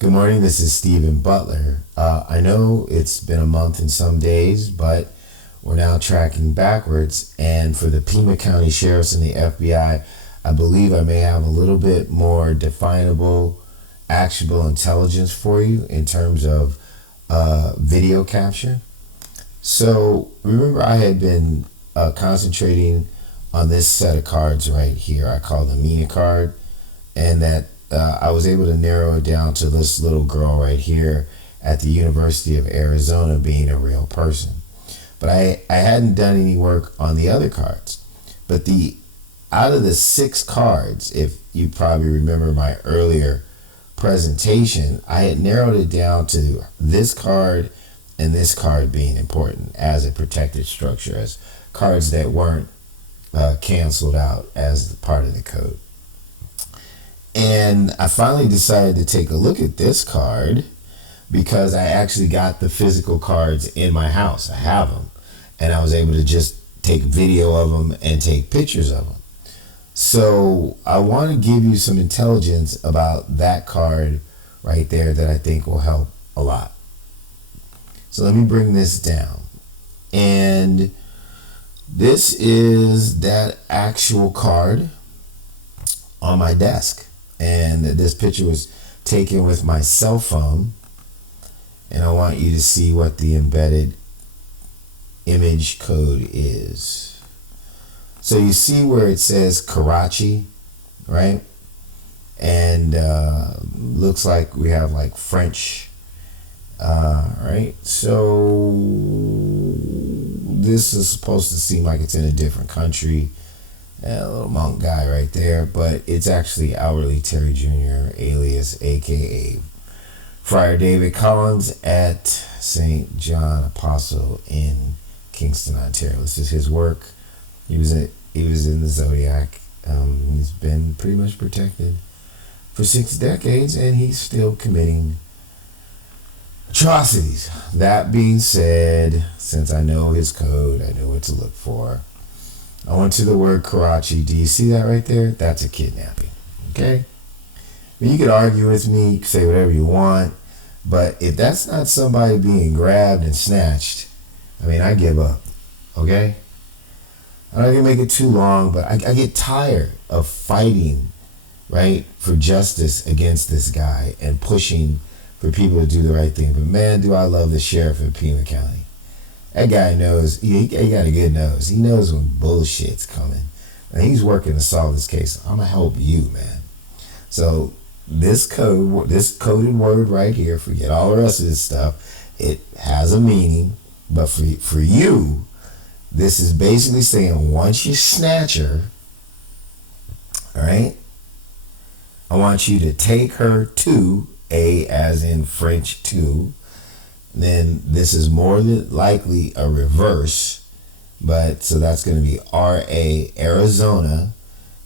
Good morning, this is Stephen Butler. I know it's been a month and some days, but we're now tracking backwards. And for the Pima County Sheriffs and the FBI, I believe I may have a little bit more definable, actionable intelligence for you in terms of video capture. So remember, I had been concentrating on this set of cards right here. I call the Mina card, and that I was able to narrow it down to this little girl right here at the University of Arizona being a real person. But I hadn't done any work on the other cards. But out of the 6 cards, if you probably remember my earlier presentation, I had narrowed it down to this card and this card being important as a protected structure, as cards that weren't canceled out as part of the code. And I finally decided to take a look at this card because I actually got the physical cards in my house. I have them. And I was able to just take video of them and take pictures of them. So I want to give you some intelligence about that card right there that I think will help a lot. So let me bring this down. And this is that actual card on my desk. And this picture was taken with my cell phone. And I want you to see what the embedded image code is. So you see where it says Karachi, right? And looks like we have like French, right? So this is supposed to seem like it's in a different country. A little monk guy right there, but it's actually Hourly Terry Jr., alias aka Friar David Collins at St. John Apostle in Kingston, Ontario. This is his work. He was in the Zodiac. He's been pretty much protected for 6 decades, and he's still committing atrocities. That being said, since I know his code, I know what to look for. I went to the word Karachi. Do you see that right there? That's a kidnapping. Okay? I mean, you could argue with me, you can say whatever you want, but if that's not somebody being grabbed and snatched, I mean, I give up. Okay? I'm not going to make it too long, but I get tired of fighting, right, for justice against this guy and pushing for people to do the right thing. But man, do I love the sheriff of Pima County. That guy knows, he got a good nose. He knows when bullshit's coming. And he's working to solve this case. I'm going to help you, man. So this coded word right here, forget all the rest of this stuff, it has a meaning. But for you, this is basically saying once you snatch her, all right, I want you to take her to, A as in French, to, then this is more than likely a reverse, but so that's going to be RA, Arizona.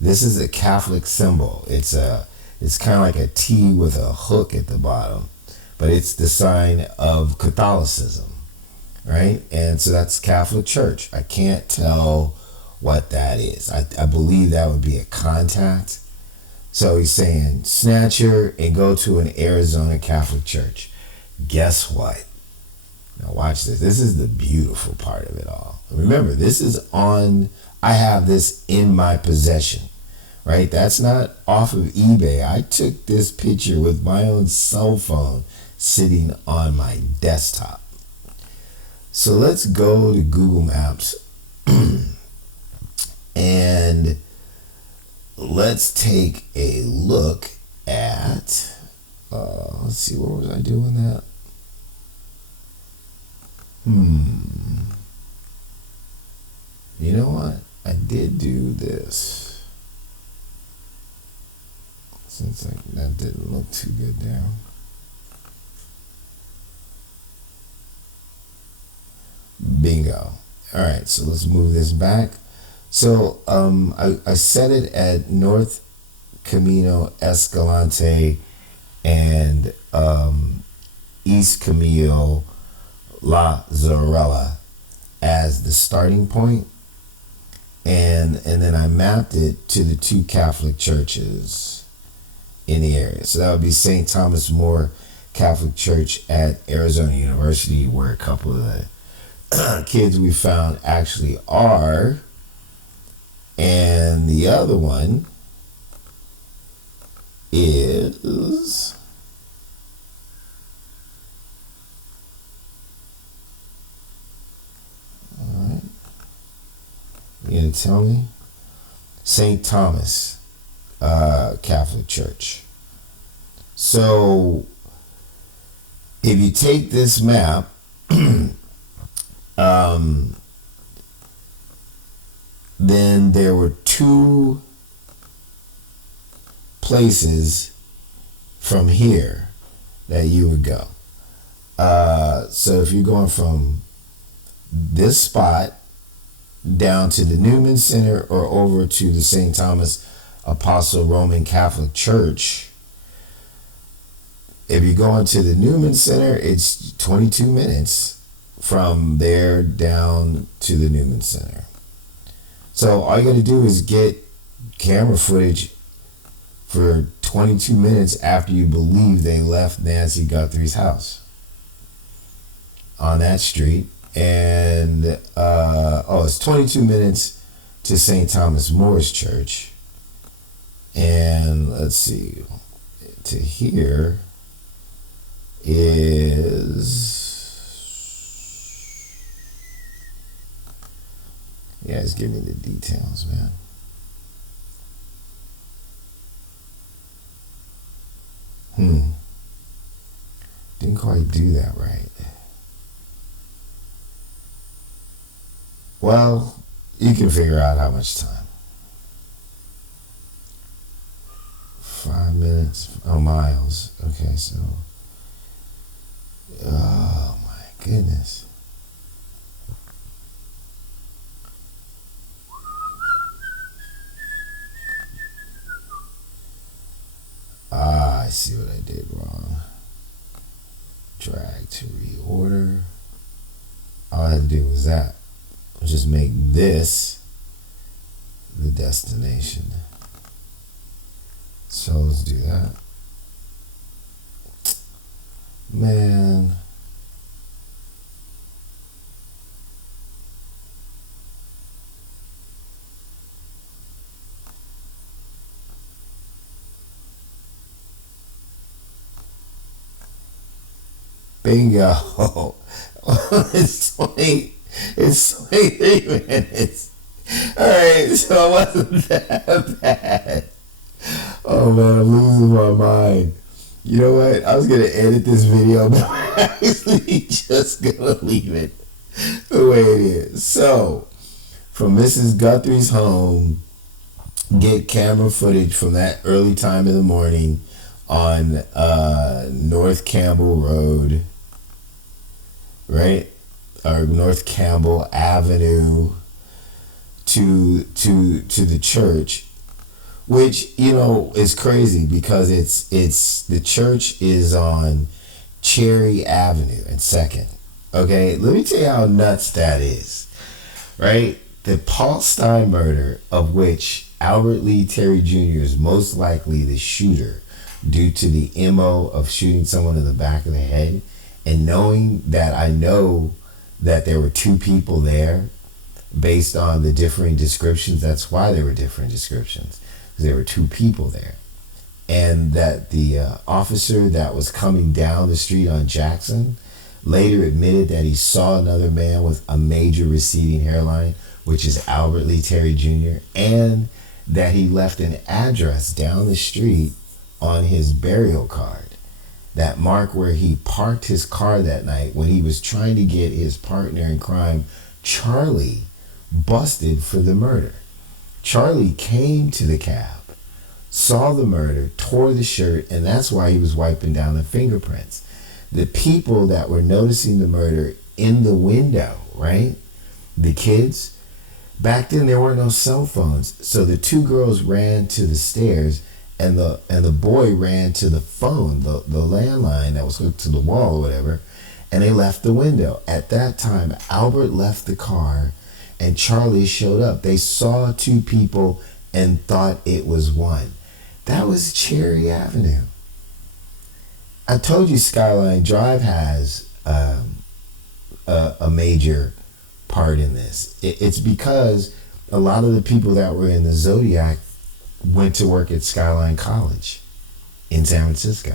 This is a Catholic symbol. It's kind of like a T with a hook at the bottom, but it's the sign of Catholicism, right? And so that's Catholic Church. I can't tell what that is. I believe that would be a contact. So he's saying snatch her and go to an Arizona Catholic church. Guess what? Now watch this. This is the beautiful part of it all. Remember, I have this in my possession, right? That's not off of eBay. I took this picture with my own cell phone sitting on my desktop. So let's go to Google Maps and let's take a look at, let's see, where was I doing that? You know what? I did do this. Since that didn't look too good there. Bingo. All right, so let's move this back. So I set it at North Camino Escalante and East Camino La Zarella as the starting point, and then I mapped it to the 2 Catholic churches, in the area. So that would be St. Thomas More Catholic Church at Arizona University, where a couple of the kids we found actually are. And the other one is all right. You gonna tell me? St. Thomas Catholic Church. So if you take this map, then there were two places from here that you would go. So if you're going from this spot down to the Newman Center or over to the St. Thomas Apostle Roman Catholic Church, if you're going to the Newman Center, it's 22 minutes from there down to the Newman Center. So all you got to do is get camera footage for 22 minutes after you believe they left Nancy Guthrie's house on that street. And it's 22 minutes to St. Thomas More's Church. And let's see, to here is, yeah, it's giving me the details, man. Didn't quite do that right. Well, you can figure out how much time. 5 minutes, miles. Okay, so, oh my goodness. I see what I did wrong. Drag to reorder. All I had to do was that. Just make this the destination. So let's do that. Man. Bingo. It's 23 minutes. Alright, so it wasn't that bad. Oh man, I'm losing my mind. You know what? I was gonna edit this video, but I'm actually just gonna leave it the way it is. So, from Mrs. Guthrie's home, get camera footage from that early time in the morning on North Campbell Road, right? Or North Campbell Avenue to the church, which, you know, is crazy because it's the church is on Cherry Avenue and Second. Okay, let me tell you how nuts that is, right? The Paul Stein murder, of which Albert Lee Terry Jr. is most likely the shooter due to the MO of shooting someone in the back of the head, and knowing that I know that there were two people there based on the differing descriptions. That's why there were different descriptions, because there were two people there. And that the officer that was coming down the street on Jackson later admitted that he saw another man with a major receding hairline, which is Albert Lee Terry Jr., and that he left an address down the street on his burial card that marked where he parked his car that night when he was trying to get his partner in crime, Charlie, busted for the murder. Charlie came to the cab, saw the murder, tore the shirt, and that's why he was wiping down the fingerprints. The people that were noticing the murder in the window, right? The kids, back then there were no cell phones. So the two girls ran to the stairs and the boy ran to the phone, the landline that was hooked to the wall or whatever, and they left the window. At that time, Albert left the car and Charlie showed up. They saw two people and thought it was one. That was Cherry Avenue. I told you Skyline Drive has a major part in this. It's because a lot of the people that were in the Zodiac went to work at Skyline College in San Francisco.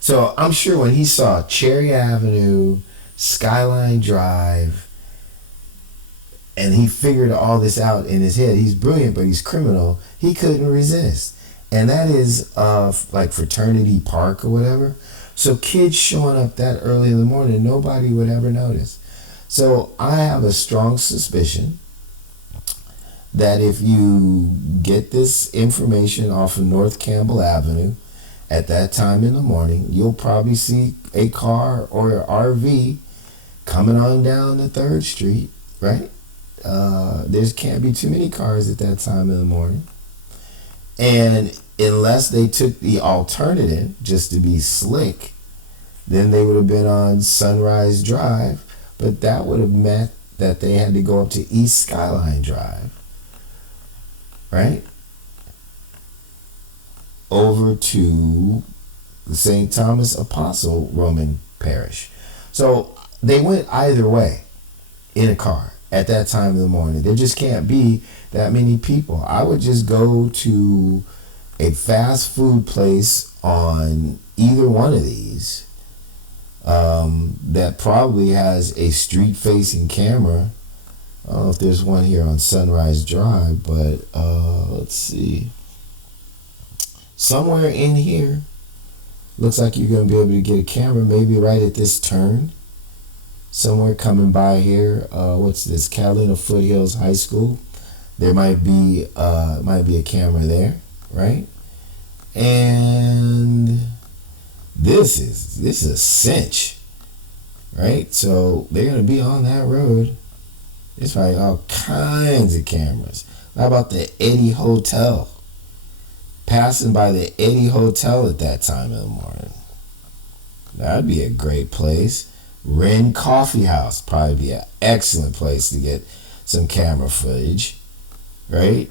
So I'm sure when he saw Cherry Avenue, Skyline Drive, and he figured all this out in his head, he's brilliant, but he's criminal, he couldn't resist. And that is like Fraternity Park or whatever. So kids showing up that early in the morning, nobody would ever notice. So I have a strong suspicion that if you get this information off of North Campbell Avenue at that time in the morning, you'll probably see a car or an RV coming on down the 3rd Street, right? There can't be too many cars at that time in the morning. And unless they took the alternative just to be slick, then they would have been on Sunrise Drive, but that would have meant that they had to go up to East Skyline Drive, right? Over to the St. Thomas Apostle Roman Parish. So they went either way in a car at that time of the morning. There just can't be that many people. I would just go to a fast food place on either one of these that probably has a street facing camera. I don't know if there's one here on Sunrise Drive, but let's see. Somewhere in here looks like you're going to be able to get a camera, maybe right at this turn. Somewhere coming by here, what's this? Catalina Foothills High School. There might be a camera there, right? And this is a cinch, right? So they're gonna be on that road. There's probably all kinds of cameras. How about the Eddy Hotel? Passing by the Eddy Hotel at that time of the morning. That'd be a great place. Wren Coffee House, probably be an excellent place to get some camera footage, right?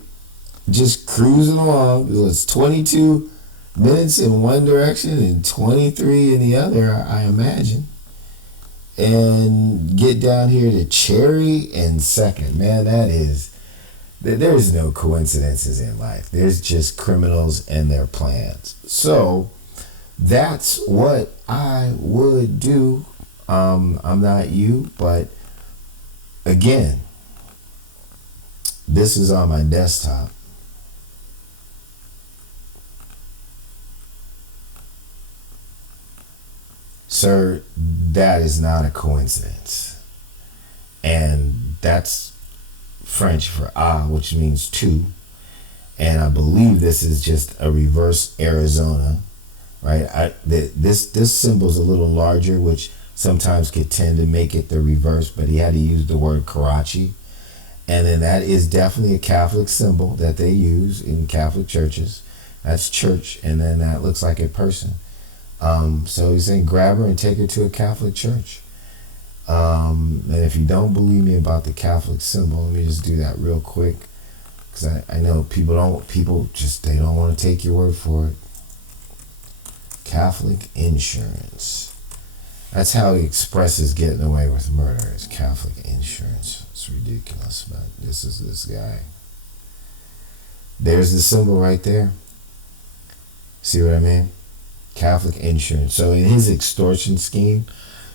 Just cruising along. It was 22 minutes in one direction and 23 in the other, I imagine. And get down here to Cherry and 2nd. Man, there's no coincidences in life. There's just criminals and their plans. So that's what I would do. I'm not you, but again, this is on my desktop. Sir, that is not a coincidence. And that's French for which means two. And I believe this is just a reverse Arizona, right? This symbol's a little larger, which sometimes could tend to make it the reverse, but he had to use the word Karachi. And then that is definitely a Catholic symbol that they use in Catholic churches. That's church, and then that looks like a person. So he's saying grab her and take her to a Catholic church. And if you don't believe me about the Catholic symbol, let me just do that real quick, because I know people don't want to take your word for it. Catholic insurance. That's how he expresses getting away with murder, is Catholic insurance. It's ridiculous, but this is this guy. There's the symbol right there. See what I mean? Catholic insurance. So in his extortion scheme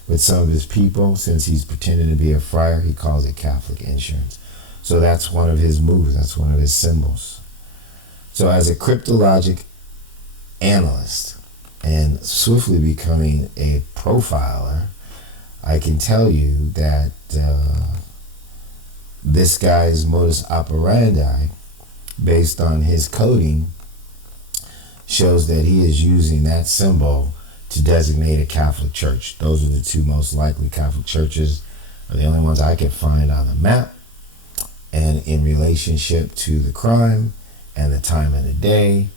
with some of his people, since he's pretending to be a friar, he calls it Catholic insurance. So that's one of his moves. That's one of his symbols. So as a cryptologic analyst and swiftly becoming a profiler, I can tell you that this guy's modus operandi, based on his coding, shows that he is using that symbol to designate a Catholic church. Those are the two most likely Catholic churches, are the only ones I can find on the map, and in relationship to the crime and the time of the day,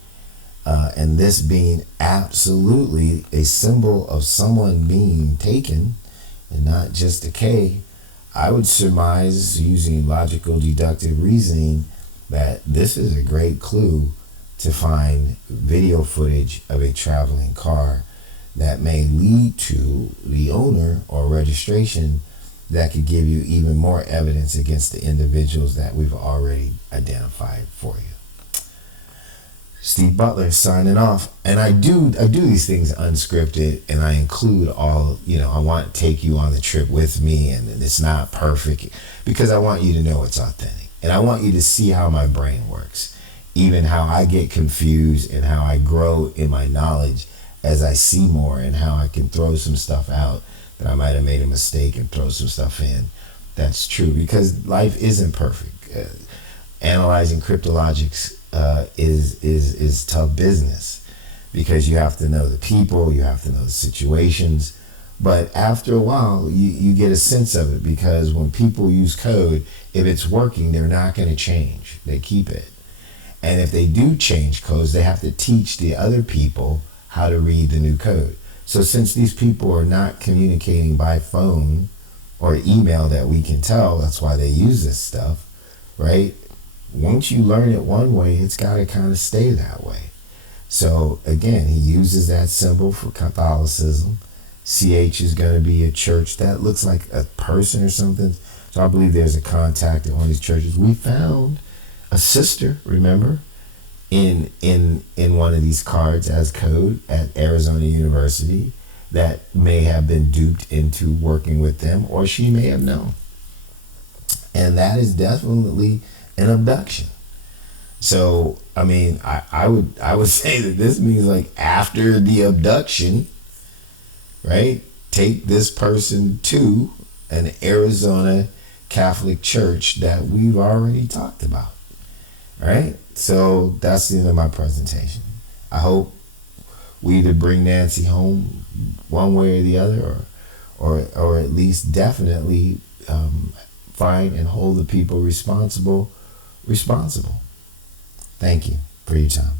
and this being absolutely a symbol of someone being taken and not just a K, I would surmise, using logical deductive reasoning, that this is a great clue to find video footage of a traveling car that may lead to the owner or registration that could give you even more evidence against the individuals that we've already identified for you. Steve Butler signing off. And I do these things unscripted, and I include all, I want to take you on the trip with me, and it's not perfect because I want you to know it's authentic. And I want you to see how my brain works, even how I get confused and how I grow in my knowledge as I see more, and how I can throw some stuff out that I might have made a mistake and throw some stuff in that's true, because life isn't perfect. Analyzing cryptologics is tough business, because you have to know the people, you have to know the situations. But after a while, you get a sense of it, because when people use code, if it's working, they're not going to change. They keep it. And if they do change codes, they have to teach the other people how to read the new code. So since these people are not communicating by phone or email that we can tell, that's why they use this stuff, right? Once you learn it one way, it's got to kind of stay that way. So again, he uses that symbol for Catholicism. CH is going to be a church that looks like a person or something. So I believe there's a contact at one of these churches. We found a sister, remember, in one of these cards as code at Arizona University that may have been duped into working with them, or she may have known. And that is definitely an abduction. So I mean, I would say that this means, like, after the abduction, right, take this person to an Arizona Catholic church that we've already talked about. Right? So that's the end of my presentation. I hope we either bring Nancy home one way or the other, or at least definitely find and hold the people responsible. Thank you for your time.